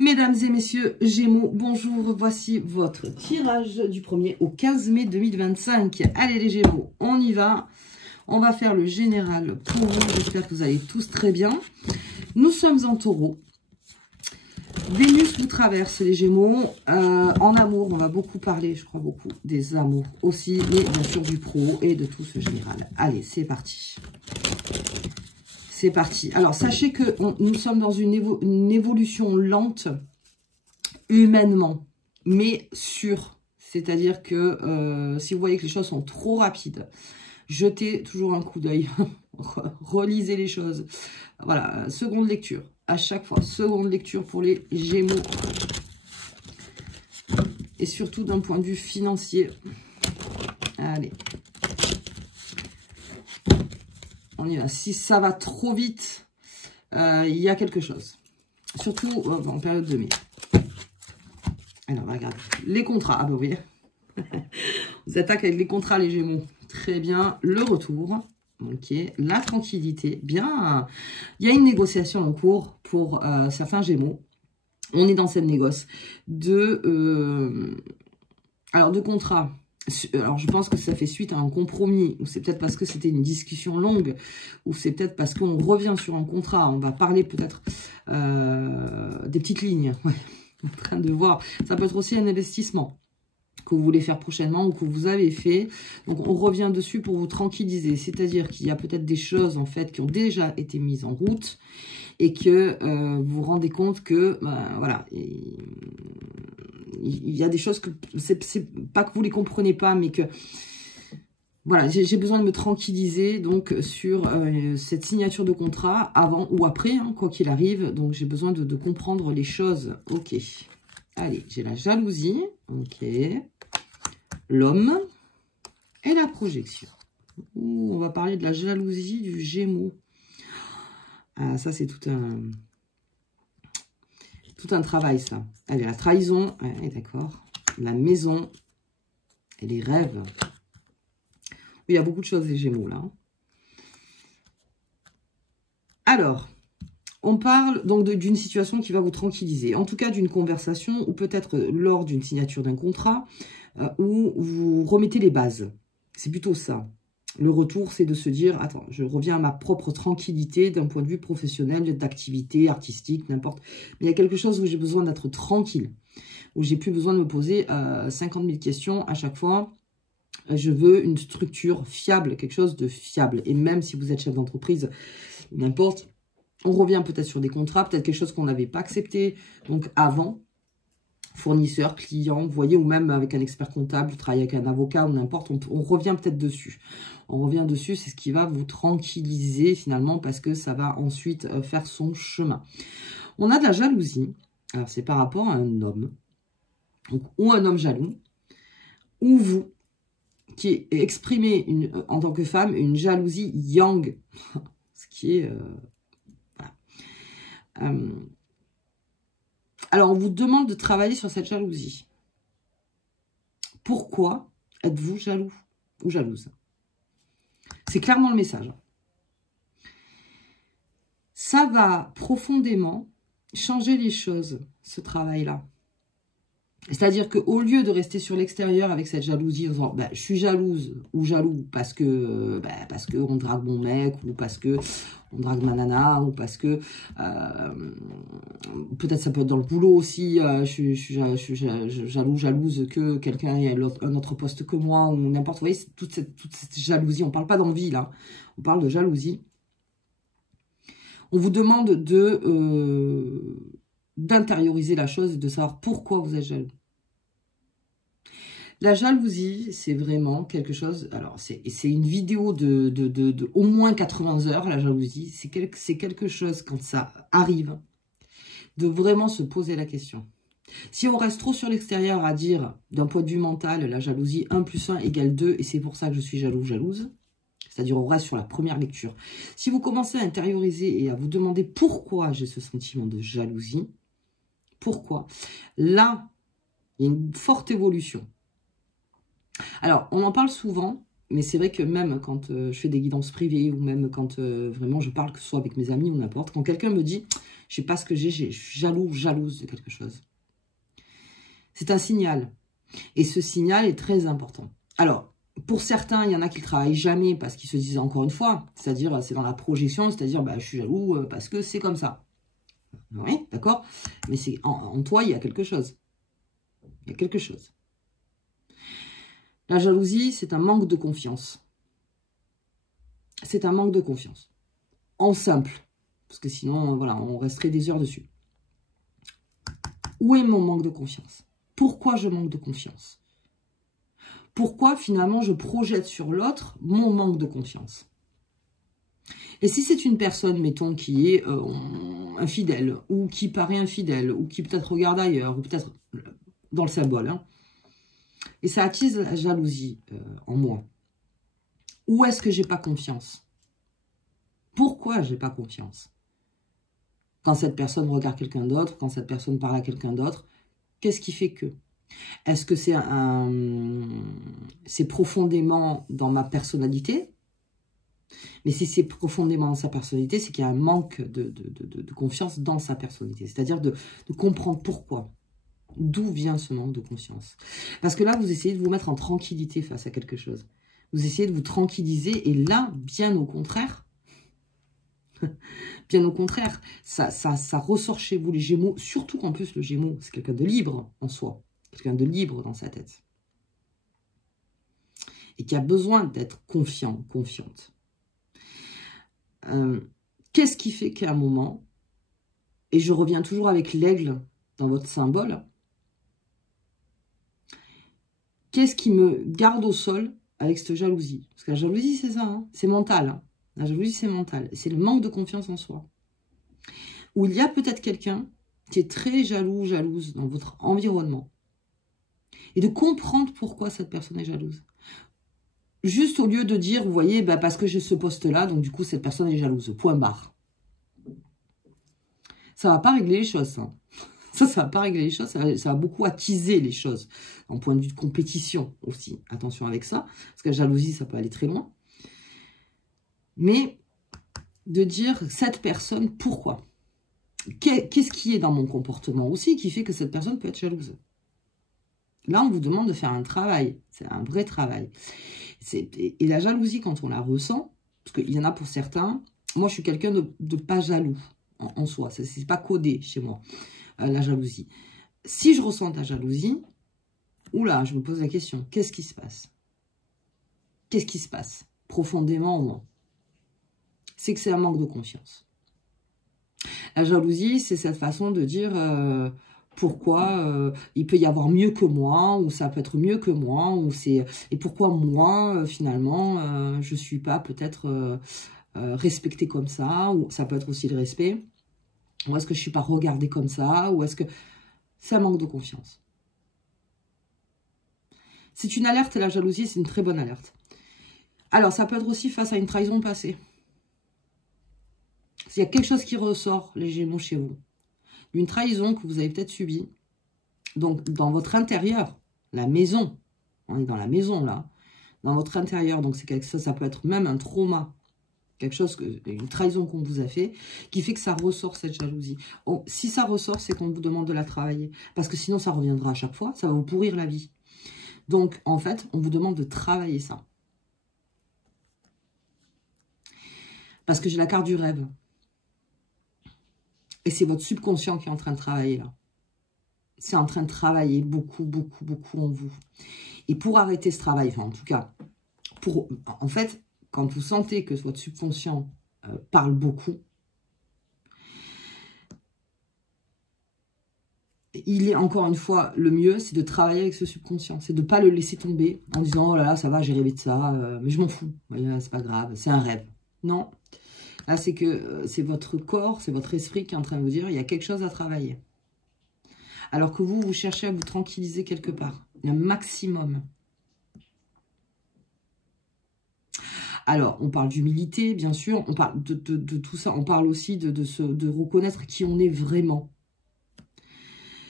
Mesdames et messieurs Gémeaux, bonjour, voici votre tirage du 1er au 15 mai 2025. Allez les Gémeaux, on y va. On va faire le général pour vous. J'espère que vous allez tous très bien. Nous sommes en taureau. Vénus vous traverse les Gémeaux. En amour, on va beaucoup parler, je crois beaucoup, des amours aussi, mais bien sûr du pro et de tout ce général. Allez, c'est parti. C'est parti. Alors, sachez que nous sommes dans une évolution lente, humainement, mais sûre. C'est-à-dire que si vous voyez que les choses sont trop rapides, jetez toujours un coup d'œil. Relisez les choses. Voilà, seconde lecture. À chaque fois, seconde lecture pour les Gémeaux. Et surtout d'un point de vue financier. Allez. On y va. Si ça va trop vite, il y a quelque chose. Surtout en période de mai. Alors, regardez. Les contrats. Ah, bah oui. Vous attaquez avec les contrats, les Gémeaux. Très bien. Le retour. Ok. La tranquillité. Bien. Il y a une négociation en cours pour certains Gémeaux. On est dans cette négoce de contrat. Alors, je pense que ça fait suite à un compromis, ou c'est peut-être parce que c'était une discussion longue, ou c'est peut-être parce qu'on revient sur un contrat. On va parler peut-être des petites lignes. Ouais. En train de voir. Ça peut être aussi un investissement que vous voulez faire prochainement ou que vous avez fait. Donc, on revient dessus pour vous tranquilliser. C'est-à-dire qu'il y a peut-être des choses, en fait, qui ont déjà été mises en route et que vous vous rendez compte que, voilà, il y a des choses que, c'est pas que vous les comprenez pas, mais que, voilà, j'ai besoin de me tranquilliser, donc, sur cette signature de contrat, avant ou après, hein, quoi qu'il arrive. Donc, j'ai besoin de comprendre les choses. Ok. Allez, j'ai la jalousie. Ok. L'homme et la projection. Ouh, on va parler de la jalousie du Gémeaux. Ah, ça, c'est tout un travail, ça. Allez, la trahison. Ouais, d'accord. La maison. Et les rêves. Il y a beaucoup de choses, les Gémeaux, là. Alors, on parle donc d'une situation qui va vous tranquilliser. En tout cas, d'une conversation ou peut-être lors d'une signature d'un contrat où vous remettez les bases. C'est plutôt ça. Le retour, c'est de se dire, attends, je reviens à ma propre tranquillité d'un point de vue professionnel, d'activité, artistique, n'importe. Mais il y a quelque chose où j'ai besoin d'être tranquille, où j'ai plus besoin de me poser 50 000 questions à chaque fois. Je veux une structure fiable, quelque chose de fiable. Et même si vous êtes chef d'entreprise, n'importe, on revient peut-être sur des contrats, peut-être quelque chose qu'on n'avait pas accepté donc avant. Fournisseur, client, vous voyez, ou même avec un expert comptable, travailler avec un avocat ou n'importe, on revient peut-être dessus. On revient dessus, c'est ce qui va vous tranquilliser finalement parce que ça va ensuite faire son chemin. On a de la jalousie, alors c'est par rapport à un homme, donc, ou un homme jaloux, ou vous, qui exprimez en tant que femme une jalousie yang, ce qui est... voilà. Alors, on vous demande de travailler sur cette jalousie. Pourquoi êtes-vous jaloux ou jalouse? C'est clairement le message. Ça va profondément changer les choses, ce travail-là. C'est-à-dire qu'au lieu de rester sur l'extérieur avec cette jalousie en disant je suis jalouse ou jaloux parce que on drague mon mec ou parce que on drague ma nana ou parce que peut-être ça peut être dans le boulot aussi, je suis jalouse que quelqu'un ait un autre poste que moi ou n'importe. Vous voyez, toute cette jalousie, on parle pas d'envie là, on parle de jalousie. On vous demande d'intérioriser la chose, de savoir pourquoi vous êtes jaloux. La jalousie, c'est vraiment quelque chose... Alors, c'est une vidéo de au moins 80 heures, la jalousie. C'est quelque chose, quand ça arrive, de vraiment se poser la question. Si on reste trop sur l'extérieur à dire, d'un point de vue mental, la jalousie, 1 + 1 = 2, et c'est pour ça que je suis jaloux, jalouse, c'est-à-dire on reste sur la première lecture. Si vous commencez à intérioriser et à vous demander pourquoi j'ai ce sentiment de jalousie, pourquoi, là, il y a une forte évolution. Alors, on en parle souvent, Mais c'est vrai que même quand je fais des guidances privées, ou même quand vraiment je parle, que ce soit avec mes amis ou n'importe, quand quelqu'un me dit, je sais pas ce que je suis jaloux, jalouse de quelque chose. C'est un signal. Et ce signal est très important. Alors, pour certains, il y en a qui ne travaillent jamais parce qu'ils se disent encore une fois, c'est-à-dire, c'est dans la projection, c'est-à-dire, bah, je suis jaloux parce que c'est comme ça. Oui, d'accord? Mais c'est en toi, il y a quelque chose. Il y a quelque chose. La jalousie, c'est un manque de confiance. C'est un manque de confiance. En simple. Parce que sinon, voilà, on resterait des heures dessus. Où est mon manque de confiance? Pourquoi je manque de confiance? Pourquoi, finalement, je projette sur l'autre mon manque de confiance? Et si c'est une personne, mettons, qui est infidèle, ou qui paraît infidèle, ou qui peut-être regarde ailleurs, ou peut-être dans le symbole, hein, et ça attise la jalousie en moi. Où est-ce que j'ai pas confiance? Pourquoi j'ai pas confiance? Quand cette personne regarde quelqu'un d'autre, quand cette personne parle à quelqu'un d'autre, qu'est-ce qui fait que? Est-ce que c'est profondément dans ma personnalité? Mais si c'est profondément dans sa personnalité, c'est qu'il y a un manque de confiance dans sa personnalité. C'est-à-dire de comprendre pourquoi. D'où vient ce manque de confiance? Parce que là, vous essayez de vous mettre en tranquillité face à quelque chose. Vous essayez de vous tranquilliser. Et là, bien au contraire, ça ressort chez vous les Gémeaux. Surtout qu'en plus, le Gémeaux, c'est quelqu'un de libre en soi. Quelqu'un de libre dans sa tête. Et qui a besoin d'être confiant, confiante. Qu'est-ce qui fait qu'à un moment, et je reviens toujours avec l'aigle dans votre symbole, qu'est-ce qui me garde au sol avec cette jalousie? Parce que la jalousie, c'est ça, hein, c'est mental. Hein. La jalousie, c'est mental. C'est le manque de confiance en soi. Où il y a peut-être quelqu'un qui est très jaloux, jalouse dans votre environnement. Et de comprendre pourquoi cette personne est jalouse. Juste au lieu de dire, vous voyez, bah parce que j'ai ce poste-là, donc du coup, cette personne est jalouse. Point barre. Ça ne va pas régler les choses, ça. Ça va pas régler les choses, ça va beaucoup attiser les choses. En point de vue de compétition aussi. Attention avec ça, parce que la jalousie, ça peut aller très loin. Mais de dire, cette personne, pourquoi? Qu'est-ce qui est dans mon comportement aussi qui fait que cette personne peut être jalouse? Là, on vous demande de faire un travail. C'est un vrai travail. Et la jalousie, quand on la ressent, parce qu'il y en a pour certains, moi, je suis quelqu'un de pas jaloux en soi. C'est pas codé chez moi, la jalousie. Si je ressens ta jalousie, oula, je me pose la question, qu'est-ce qui se passe? Qu'est-ce qui se passe profondément en moi? C'est que c'est un manque de confiance. La jalousie, c'est cette façon de dire pourquoi il peut y avoir mieux que moi, ou ça peut être mieux que moi, et pourquoi moi, finalement, je ne suis pas peut-être respectée comme ça, ou ça peut être aussi le respect, ou est-ce que je ne suis pas regardée comme ça, ou est-ce que... C'est un manque de confiance. C'est une alerte, la jalousie, c'est une très bonne alerte. Alors, ça peut être aussi face à une trahison passée. S'il y a quelque chose qui ressort, les Gémeaux, chez vous, une trahison que vous avez peut-être subie, donc dans votre intérieur, la maison, on est dans la maison là, dans votre intérieur, donc c'est quelque chose, ça peut être même un trauma, quelque chose, une trahison qu'on vous a fait, qui fait que ça ressort cette jalousie. Si ça ressort, c'est qu'on vous demande de la travailler, parce que sinon ça reviendra à chaque fois, ça va vous pourrir la vie. Donc en fait, on vous demande de travailler ça. Parce que j'ai la carte du rêve. Et c'est votre subconscient qui est en train de travailler là. C'est en train de travailler beaucoup, beaucoup, beaucoup en vous. Et pour arrêter ce travail, enfin en tout cas, en fait, quand vous sentez que votre subconscient parle beaucoup, il est encore une fois, le mieux, c'est de travailler avec ce subconscient. C'est de ne pas le laisser tomber en disant, oh là là, ça va, j'ai rêvé de ça, mais je m'en fous. C'est pas grave, c'est un rêve. Non. Là, c'est que c'est votre corps, c'est votre esprit qui est en train de vous dire, il y a quelque chose à travailler. Alors que vous cherchez à vous tranquilliser quelque part. Un maximum. Alors, on parle d'humilité, bien sûr. On parle de tout ça. On parle aussi de reconnaître qui on est vraiment.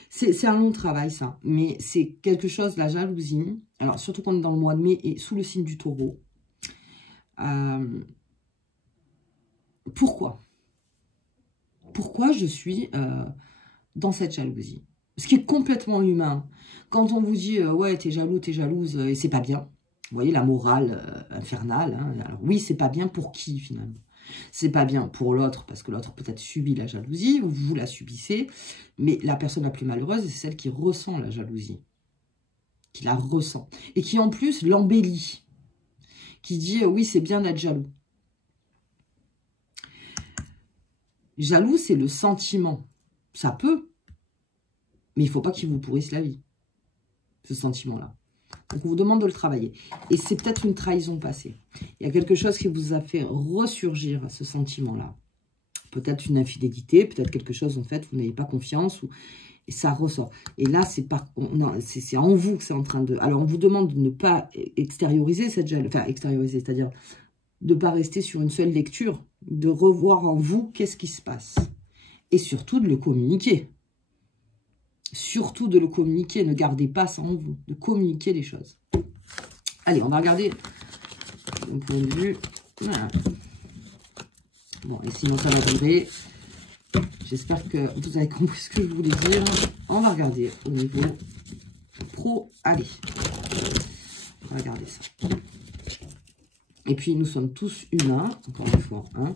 C'est un long travail, ça. Mais c'est quelque chose, la jalousie. Alors, surtout qu'on est dans le mois de mai et sous le signe du taureau. Pourquoi? Pourquoi je suis dans cette jalousie? Ce qui est complètement humain. Quand on vous dit, ouais, t'es jaloux, t'es jalouse, et c'est pas bien. Vous voyez, la morale infernale. Hein. Alors oui, c'est pas bien pour qui, finalement? C'est pas bien pour l'autre, parce que l'autre peut-être subit la jalousie, ou vous la subissez, mais la personne la plus malheureuse, c'est celle qui ressent la jalousie. Qui la ressent. Et qui, en plus, l'embellit. Qui dit, oui, c'est bien d'être jaloux. Jaloux, c'est le sentiment. Ça peut, mais il ne faut pas qu'il vous pourrisse la vie, ce sentiment-là. Donc, on vous demande de le travailler. Et c'est peut-être une trahison passée. Il y a quelque chose qui vous a fait ressurgir ce sentiment-là. Peut-être une infidélité, peut-être quelque chose, en fait, vous n'avez pas confiance, et ça ressort. Et là, c'est en vous que c'est en train de... Alors, on vous demande de ne pas extérioriser cette jalousie, enfin, extérioriser, c'est-à-dire de ne pas rester sur une seule lecture, de revoir en vous qu'est-ce qui se passe. Et surtout de le communiquer. Surtout de le communiquer, ne gardez pas ça en vous, de communiquer les choses. Allez, on va regarder d'un point de vue. Voilà. Bon, et sinon ça va durer. J'espère que vous avez compris ce que je voulais dire. On va regarder au niveau pro. Allez, on va regarder ça. Et puis, nous sommes tous humains, encore une fois. Hein.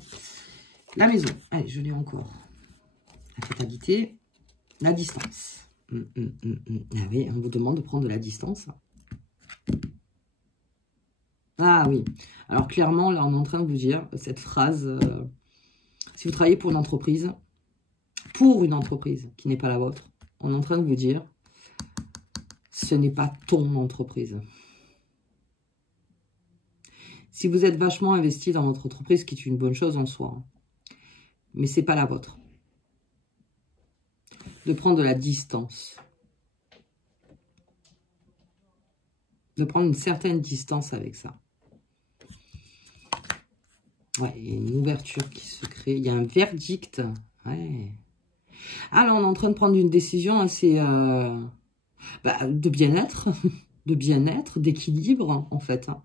La maison. Allez, je l'ai encore. La fatalité. La distance. Ah oui, on vous demande de prendre de la distance. Ah oui. Alors, clairement, là, on est en train de vous dire cette phrase. Si vous travaillez pour une entreprise qui n'est pas la vôtre, on est en train de vous dire ce n'est pas ton entreprise. Si vous êtes vachement investi dans votre entreprise, ce qui est une bonne chose en soi, hein, mais ce n'est pas la vôtre. De prendre de la distance. De prendre une certaine distance avec ça. Ouais, il y a une ouverture qui se crée. Il y a un verdict. Ouais. Ah, là, on est en train de prendre une décision assez de bien-être, d'équilibre, en fait. Hein.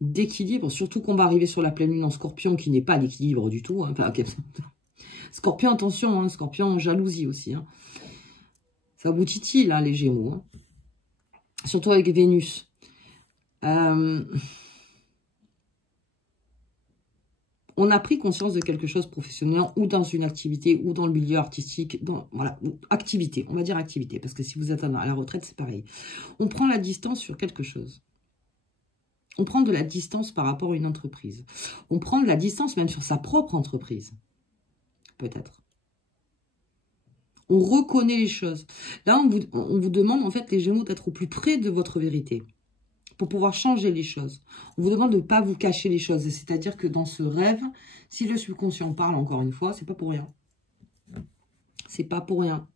D'équilibre, surtout qu'on va arriver sur la pleine lune en Scorpion, qui n'est pas l'équilibre du tout. Hein. Enfin, okay. Scorpion, attention, hein, Scorpion, jalousie aussi. Hein. Ça vous titille, là, les Gémeaux. Hein. Surtout avec Vénus. On a pris conscience de quelque chose professionnellement ou dans une activité ou dans le milieu artistique. Voilà, activité, on va dire activité. Parce que si vous êtes à la retraite, c'est pareil. On prend la distance sur quelque chose. On prend de la distance par rapport à une entreprise. On prend de la distance même sur sa propre entreprise. Peut-être. On reconnaît les choses. Là, on vous demande, en fait, les Gémeaux, d'être au plus près de votre vérité. Pour pouvoir changer les choses. On vous demande de ne pas vous cacher les choses. C'est-à-dire que dans ce rêve, si le subconscient parle, encore une fois, c'est pas pour rien. C'est pas pour rien.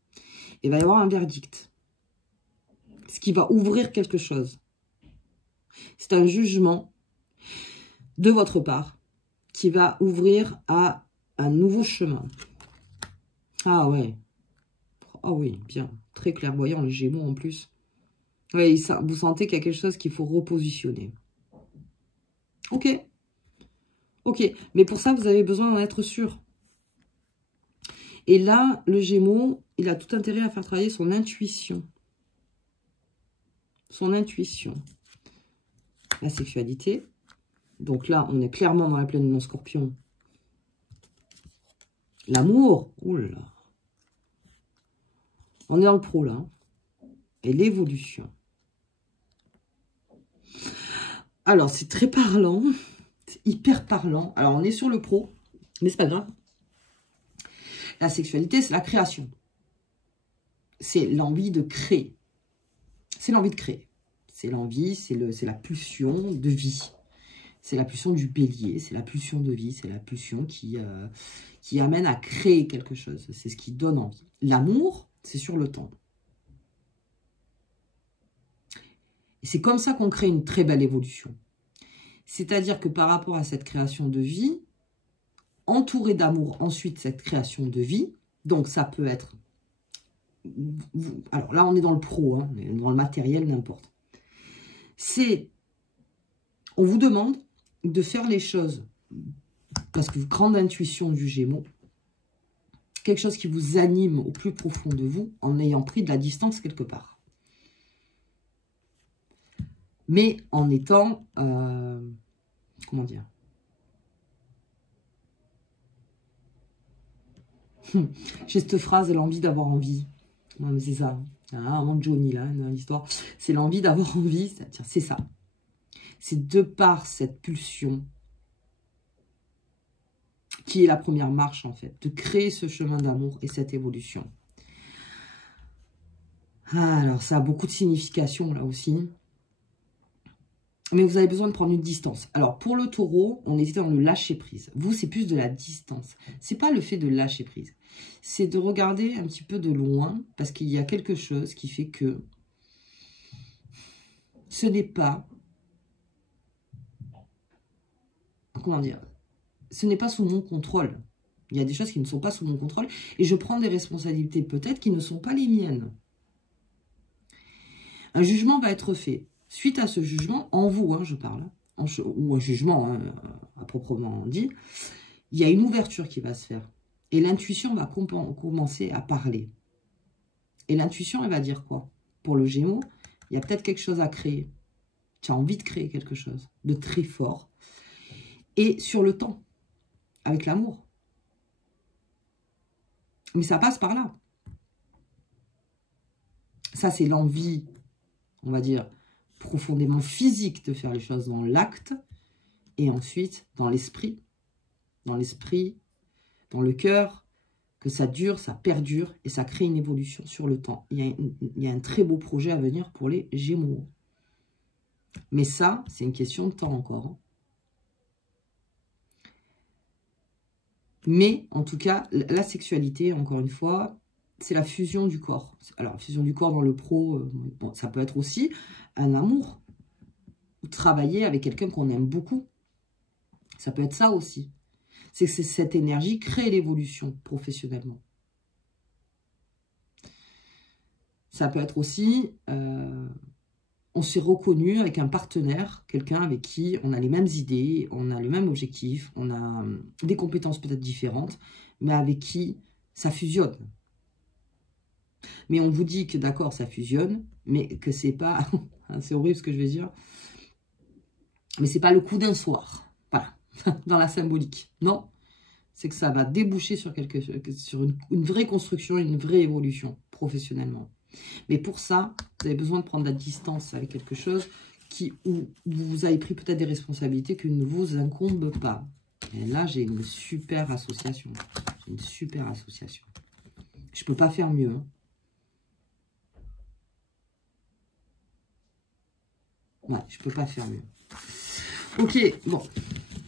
Il va y avoir un verdict. Ce qui va ouvrir quelque chose. C'est un jugement de votre part qui va ouvrir à un nouveau chemin. Ah ouais. Ah oui, bien. Très clairvoyant, les Gémeaux en plus. Oui, vous sentez qu'il y a quelque chose qu'il faut repositionner. Ok. Ok. Mais pour ça, vous avez besoin d'en être sûr. Et là, le Gémeaux, il a tout intérêt à faire travailler son intuition. Son intuition. La sexualité. Donc là, on est clairement dans la pleine lune Scorpion. L'amour. Oula. On est dans le pro, là. Et l'évolution. Alors, c'est très parlant. C'est hyper parlant. Alors, on est sur le pro. Mais c'est pas grave. La sexualité, c'est la création. C'est l'envie de créer. C'est l'envie de créer. C'est l'envie, c'est la pulsion de vie. C'est la pulsion du bélier. C'est la pulsion de vie. C'est la pulsion qui amène à créer quelque chose. C'est ce qui donne envie. L'amour, c'est sur le temps. Et c'est comme ça qu'on crée une très belle évolution. C'est-à-dire que par rapport à cette création de vie, entouré d'amour, ensuite cette création de vie, donc ça peut être... Alors là, on est dans le pro, hein, dans le matériel, n'importe. On vous demande de faire les choses, parce que grande intuition du Gémeaux, quelque chose qui vous anime au plus profond de vous, en ayant pris de la distance quelque part. Mais en étant, comment dire, j'ai cette phrase, l'envie d'avoir envie. C'est ça. Avant Johnny, là, dans l'histoire. C'est l'envie d'avoir envie. C'est ça. C'est de par cette pulsion qui est la première marche, en fait. De créer ce chemin d'amour et cette évolution. Alors, ça a beaucoup de signification, là aussi. Mais vous avez besoin de prendre une distance. Alors, pour le taureau, on était dans le lâcher-prise. Vous, c'est plus de la distance. C'est pas le fait de lâcher prise. C'est de regarder un petit peu de loin, parce qu'il y a quelque chose qui fait que ce n'est pas... Comment dire? Ce n'est pas sous mon contrôle. Il y a des choses qui ne sont pas sous mon contrôle. Et je prends des responsabilités peut-être qui ne sont pas les miennes. Un jugement va être fait. Suite à ce jugement, en vous, je parle, ou un jugement à proprement dit, il y a une ouverture qui va se faire. Et l'intuition va commencer à parler. Et l'intuition, elle va dire quoi? Pour le Gémeaux, il y a peut-être quelque chose à créer. Tu as envie de créer quelque chose de très fort. Et sur le temps, avec l'amour. Mais ça passe par là. Ça, c'est l'envie, on va dire, profondément physique de faire les choses dans l'acte. Et ensuite, dans l'esprit. Dans l'esprit, dans le cœur, que ça dure, ça perdure et ça crée une évolution sur le temps. Il y a un très beau projet à venir pour les Gémeaux. Mais ça, c'est une question de temps encore. Mais, en tout cas, la sexualité, encore une fois, c'est la fusion du corps. Alors, la fusion du corps dans le pro, bon, ça peut être aussi un amour. Ou travailler avec quelqu'un qu'on aime beaucoup. Ça peut être ça aussi. C'est que cette énergie crée l'évolution professionnellement. Ça peut être aussi, on s'est reconnu avec un partenaire, quelqu'un avec qui on a les mêmes idées, on a le même objectif, on a des compétences peut-être différentes, mais avec qui ça fusionne. Mais on vous dit que d'accord, ça fusionne, mais que c'est pas, c'est horrible ce que je vais dire, mais c'est pas le coup d'un soir, voilà, dans la symbolique, non. C'est que ça va déboucher sur, une vraie construction, une vraie évolution professionnellement. Mais pour ça, vous avez besoin de prendre de la distance avec quelque chose où vous avez pris peut-être des responsabilités qui ne vous incombent pas. Et là, j'ai une super association. J'ai une super association. Je ne peux pas faire mieux. Ouais, je ne peux pas faire mieux. Ok, bon.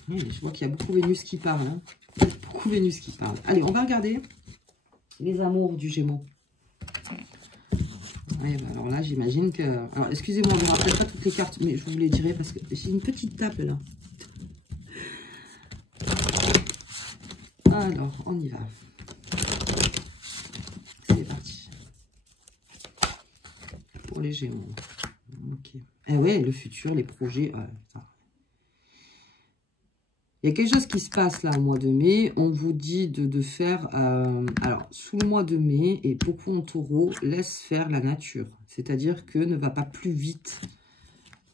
Je vois qu'il y a beaucoup Vénus qui parle. Beaucoup Vénus qui parle. Allez, on va regarder les amours du Gémeaux. Ouais, bah alors là, j'imagine que... Alors, excusez-moi, je ne me rappelle pas toutes les cartes, mais je vous les dirai parce que j'ai une petite tape là. Alors, on y va. C'est parti. Pour les Gémeaux. Ok. Eh ouais, le futur, les projets... Il y a quelque chose qui se passe là au mois de mai. On vous dit de faire... alors, sous le mois de mai, et beaucoup en taureau, laisse faire la nature. C'est-à-dire que ne va pas plus vite.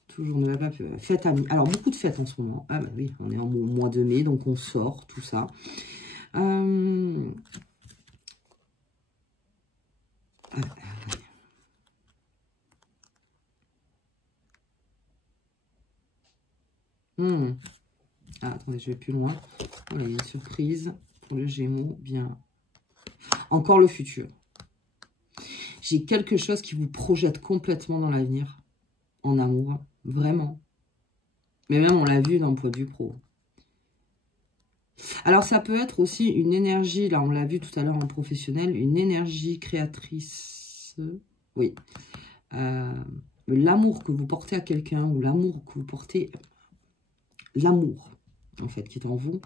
Toujours ne va pas plus... Fête amis. Alors, beaucoup de fêtes en ce moment. Ah bah oui, on est en mois de mai, donc on sort, tout ça. Ah, attendez, je vais plus loin. Voilà, il y a une surprise pour le Gémeaux. Bien. Encore le futur. J'ai quelque chose qui vous projette complètement dans l'avenir. En amour. Vraiment. Mais même, on l'a vu dans le point de vue pro. Alors, ça peut être aussi une énergie, là, on l'a vu tout à l'heure en professionnel, une énergie créatrice. Oui. L'amour que vous portez à quelqu'un ou l'amour que vous portez... L'amour, en fait, qui est en vous,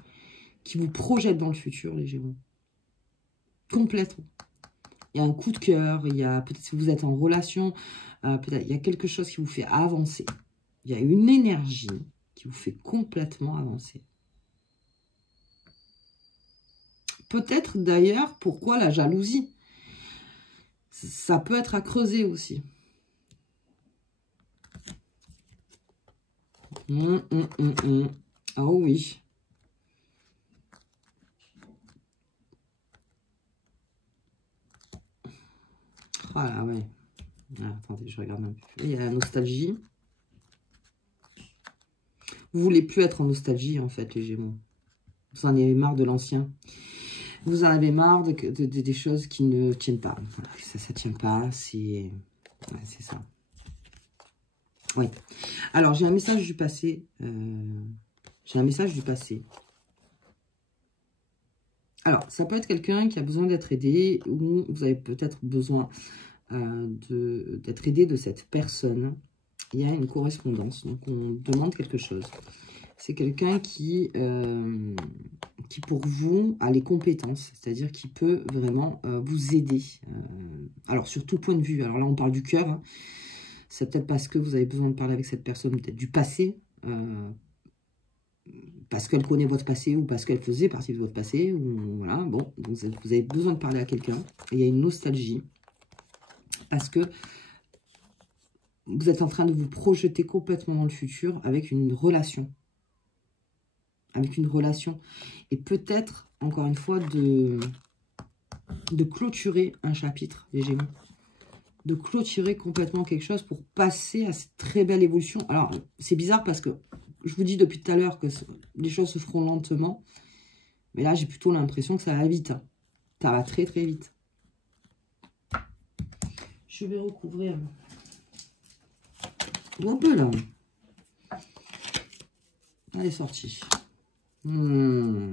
qui vous projette dans le futur, les Gémeaux. Complètement. Il y a un coup de cœur, il y a peut-être si vous êtes en relation, peut-être il y a quelque chose qui vous fait avancer. Il y a une énergie qui vous fait complètement avancer. Peut-être d'ailleurs, pourquoi la jalousie? Ça peut être à creuser aussi. Ah oui. Ah là, ouais. Ah, attendez, je regarde un peu. Il y a la nostalgie. Vous voulez plus être en nostalgie, en fait, les Gémeaux. Vous en avez marre de l'ancien. Vous en avez marre des choses qui ne tiennent pas. Ça tient pas, c'est... Ouais, c'est ça. Oui. Alors, j'ai un message du passé. J'ai un message du passé. Alors, ça peut être quelqu'un qui a besoin d'être aidé ou vous avez peut-être besoin d'être aidé de cette personne. Il y a une correspondance, donc on demande quelque chose. C'est quelqu'un qui pour vous a les compétences, c'est-à-dire qui peut vraiment vous aider. Alors, sur tout point de vue. Alors là, on parle du cœur. Hein. C'est peut-être parce que vous avez besoin de parler avec cette personne, peut-être du passé, parce qu'elle connaît votre passé ou parce qu'elle faisait partie de votre passé. Ou, voilà, bon, donc vous avez besoin de parler à quelqu'un. Il y a une nostalgie parce que vous êtes en train de vous projeter complètement dans le futur avec une relation. Avec une relation. Et peut-être, encore une fois, de clôturer un chapitre, les Gémeaux. De clôturer complètement quelque chose pour passer à cette très belle évolution. Alors, c'est bizarre parce que je vous dis depuis tout à l'heure que les choses se feront lentement. Mais là, j'ai plutôt l'impression que ça va vite. Hein. Ça va très, très vite. Je vais recouvrir un peu là. Elle est sortie. On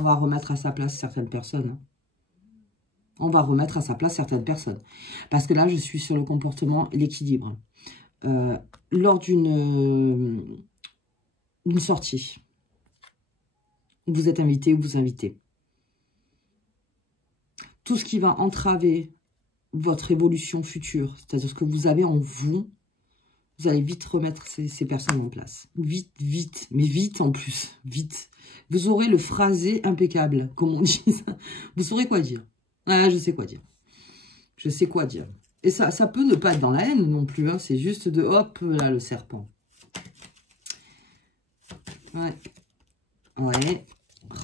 va remettre à sa place certaines personnes. On va remettre à sa place certaines personnes. Parce que là, je suis sur le comportement et l'équilibre. Lors d'une sortie, vous êtes invité ou vous invitez. Tout ce qui va entraver votre évolution future, c'est-à-dire ce que vous avez en vous, vous allez vite remettre ces personnes en place. Vite, vite, mais vite en plus, vite. Vous aurez le phrasé impeccable, comme on dit. Vous saurez quoi dire. Ah, je sais quoi dire. Je sais quoi dire. Et ça peut ne pas être dans la haine non plus. Hein. C'est juste de, hop, là, le serpent. Ouais. Ouais.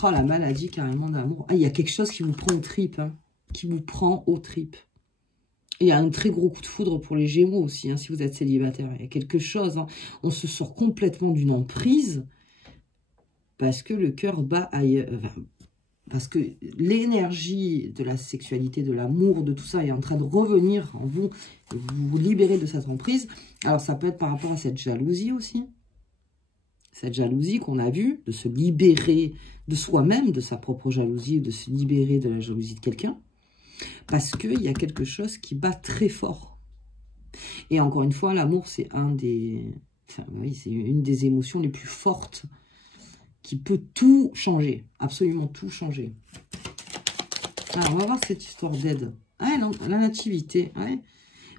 Oh, la maladie carrément d'amour. Ah, il y a quelque chose qui vous prend aux tripes. Hein. Qui vous prend aux tripes. Il y a un très gros coup de foudre pour les Gémeaux aussi, hein, si vous êtes célibataire. Il y a quelque chose, hein, on se sort complètement d'une emprise parce que le cœur bat ailleurs. Enfin, parce que l'énergie de la sexualité, de l'amour, de tout ça est en train de revenir en vous. Vous vous libérez de cette emprise. Alors ça peut être par rapport à cette jalousie aussi. Cette jalousie qu'on a vue, de se libérer de soi-même, de sa propre jalousie, de se libérer de la jalousie de quelqu'un. Parce qu'il y a quelque chose qui bat très fort. Et encore une fois, l'amour, c'est oui, c'est une des émotions les plus fortes qui peut tout changer. Absolument tout changer. Alors, on va voir cette histoire d'aide. Ah, la nativité. Ouais.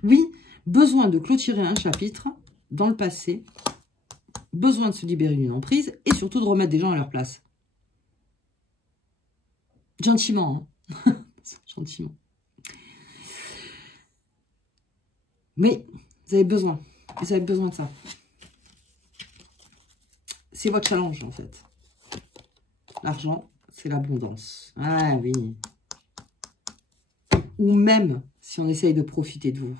Oui, besoin de clôturer un chapitre dans le passé. Besoin de se libérer d'une emprise. Et surtout de remettre des gens à leur place. Gentiment. Hein. Gentiment. Mais vous avez besoin. Vous avez besoin de ça. C'est votre challenge, en fait. L'argent, c'est l'abondance. Ah oui. Ou même si on essaye de profiter de vous.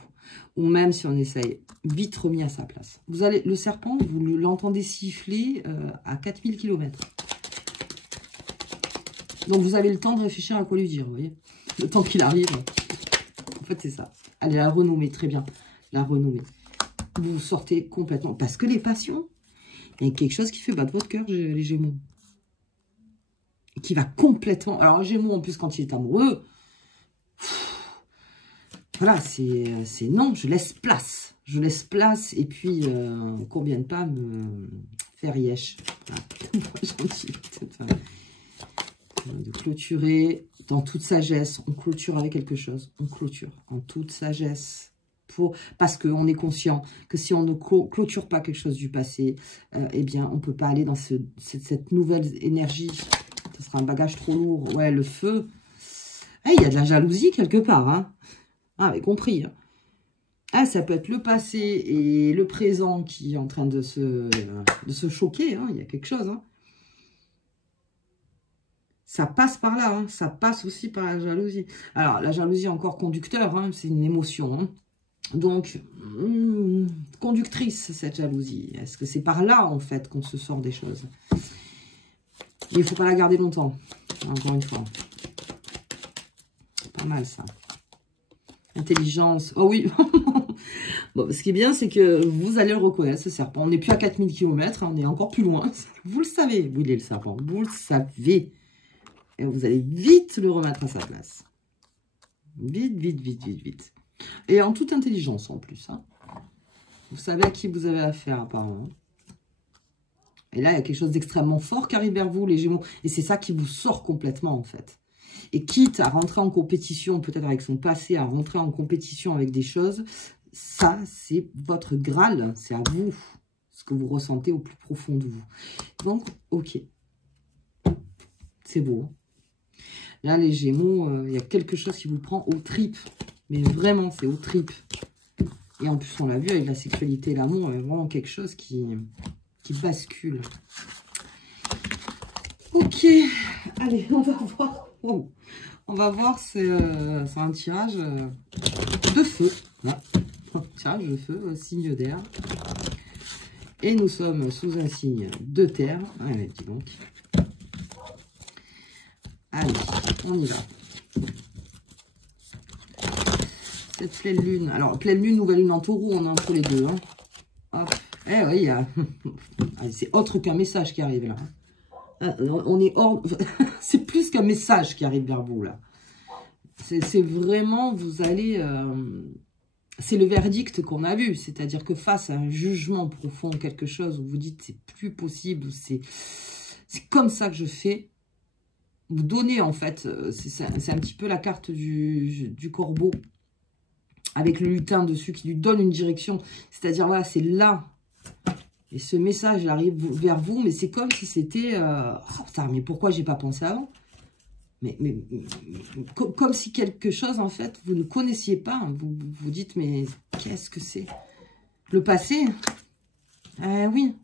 Ou même si on essaye vite remis à sa place. Vous allez, le serpent, vous l'entendez siffler à 4000 km. Donc vous avez le temps de réfléchir à quoi lui dire, vous voyez. Le temps qu'il arrive. En fait, c'est ça. Allez, la renommer, très bien. La renommer. Vous sortez complètement. Parce que les passions, il y a quelque chose qui fait battre votre cœur, les Gémeaux. Qui va complètement... Alors, un Gémeaux, en plus, quand il est amoureux, voilà, c'est non, je laisse place. Je laisse place et puis, qu'on ne vienne pas me faire yesh. Voilà. De clôturer dans toute sagesse. On clôture avec quelque chose. On clôture en toute sagesse. parce qu'on est conscient que si on ne clôture pas quelque chose du passé, eh bien, on ne peut pas aller dans cette nouvelle énergie. Ce sera un bagage trop lourd. Ouais, le feu. Il y a de la jalousie quelque part. Hein. Ah, avez compris. Hein. Ah, ça peut être le passé et le présent qui est en train de se choquer. Hein. Il y a quelque chose. Hein. Ça passe par là. Hein. Ça passe aussi par la jalousie. Alors, la jalousie est encore conducteur. Hein. C'est une émotion. Hein. Donc, conductrice, cette jalousie. Est-ce que c'est par là, en fait, qu'on se sort des choses? Mais il ne faut pas la garder longtemps. Encore une fois. Pas mal, ça. Intelligence. Oh oui. Bon, ce qui est bien, c'est que vous allez le reconnaître, ce serpent. On n'est plus à 4000 km, on est encore plus loin. Vous le savez, où il est le serpent. Vous le savez. Et vous allez vite le remettre à sa place. Vite, vite, vite, vite, vite. Et en toute intelligence, en plus. Hein. Vous savez à qui vous avez affaire, apparemment. Et là, il y a quelque chose d'extrêmement fort qui arrive vers vous, les Gémeaux. Et c'est ça qui vous sort complètement, en fait. Et quitte à rentrer en compétition, peut-être avec son passé, à rentrer en compétition avec des choses, ça, c'est votre Graal. C'est à vous, ce que vous ressentez au plus profond de vous. Donc, ok. C'est beau. Hein. Là, les Gémeaux, il y a quelque chose qui vous prend aux tripes. Mais vraiment, c'est aux tripes. Et en plus, on l'a vu avec la sexualité et l'amour, il y a vraiment quelque chose qui bascule. Ok. Allez, on va voir. Oh. On va voir, c'est un tirage de feu. Là. Tirage de feu, signe d'air. Et nous sommes sous un signe de terre. Allez, dis donc. Allez, on y va. Cette pleine lune. Alors, pleine lune, nouvelle lune en taureau, on est entre les deux. Hein. Hop. Eh oui, il y a... c'est autre qu'un message qui arrive là. On est hors... c'est plus qu'un message qui arrive vers vous là. C'est vraiment, vous allez... c'est le verdict qu'on a vu. C'est-à-dire que face à un jugement profond, quelque chose où vous dites c'est plus possible, c'est comme ça que je fais. Vous donnez en fait, c'est un petit peu la carte du corbeau avec le lutin dessus qui lui donne une direction. C'est-à-dire là, c'est là. Et ce message, il arrive vers vous, mais c'est comme si c'était... oh, putain, mais pourquoi j'ai pas pensé avant? mais comme si quelque chose, en fait, vous ne connaissiez pas. Vous vous dites, mais qu'est-ce que c'est? Le passé? Oui,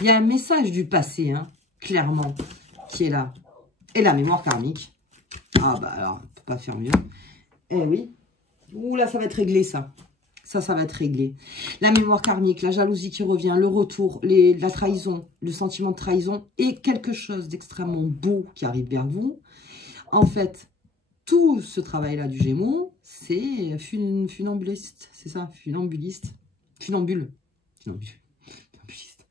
il y a un message du passé, hein, clairement, qui est là. Et la mémoire karmique. Ah bah alors, on ne peut pas faire mieux. Eh oui. Ouh là, ça va être réglé, ça. Ça va être réglé. La mémoire karmique, la jalousie qui revient, le retour, la trahison, le sentiment de trahison et quelque chose d'extrêmement beau qui arrive vers vous. En fait, tout ce travail-là du Gémeaux, c'est funambuliste. C'est ça, funambuliste. Funambule. Funambuliste.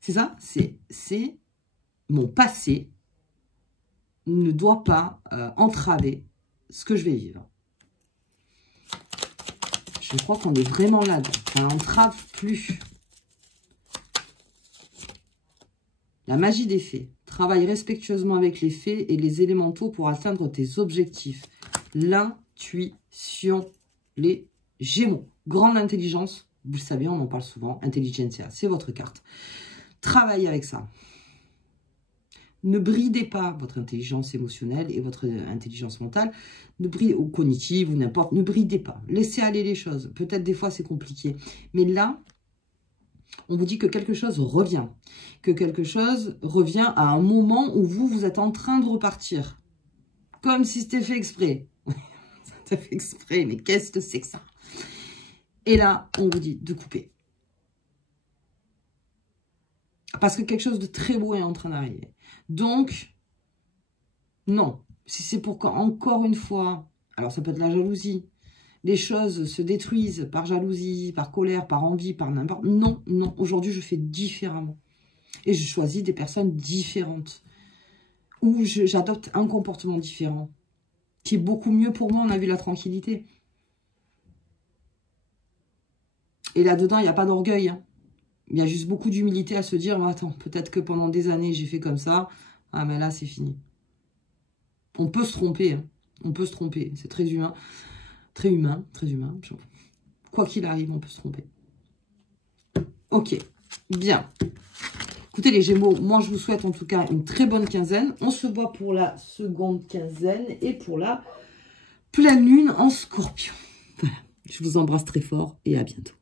C'est ça, c'est mon passé ne doit pas entraver ce que je vais vivre. Je crois qu'on est vraiment là. Ça n'entrave plus. La magie des fées. Travaille respectueusement avec les fées et les élémentaux pour atteindre tes objectifs. L'intuition, les Gémeaux. Grande intelligence, vous le savez, on en parle souvent. Intelligentsia, c'est votre carte. Travaillez avec ça. Ne bridez pas votre intelligence émotionnelle et votre intelligence mentale, ou cognitive ou n'importe, ne bridez pas. Laissez aller les choses. Peut-être des fois c'est compliqué. Mais là, on vous dit que quelque chose revient. Que quelque chose revient à un moment où vous êtes en train de repartir. Comme si c'était fait exprès. C'était fait exprès, mais qu'est-ce que c'est que ça? Et là, on vous dit de couper. Parce que quelque chose de très beau est en train d'arriver. Donc, non. Si c'est pour encore une fois, alors ça peut être la jalousie. Les choses se détruisent par jalousie, par colère, par envie, par n'importe. Non, non. Aujourd'hui, je fais différemment. Et je choisis des personnes différentes. Ou j'adopte un comportement différent. Qui est beaucoup mieux pour moi. On a vu la tranquillité. Et là-dedans, il n'y a pas d'orgueil, hein. Il y a juste beaucoup d'humilité à se dire, oh, attends, peut-être que pendant des années, j'ai fait comme ça. Ah, mais là, c'est fini. On peut se tromper. Hein. On peut se tromper. C'est très humain. Très humain. Très humain. Quoi qu'il arrive, on peut se tromper. Ok, bien. Écoutez les Gémeaux, moi je vous souhaite en tout cas une très bonne quinzaine. On se voit pour la seconde quinzaine et pour la pleine lune en Scorpion. Voilà, je vous embrasse très fort et à bientôt.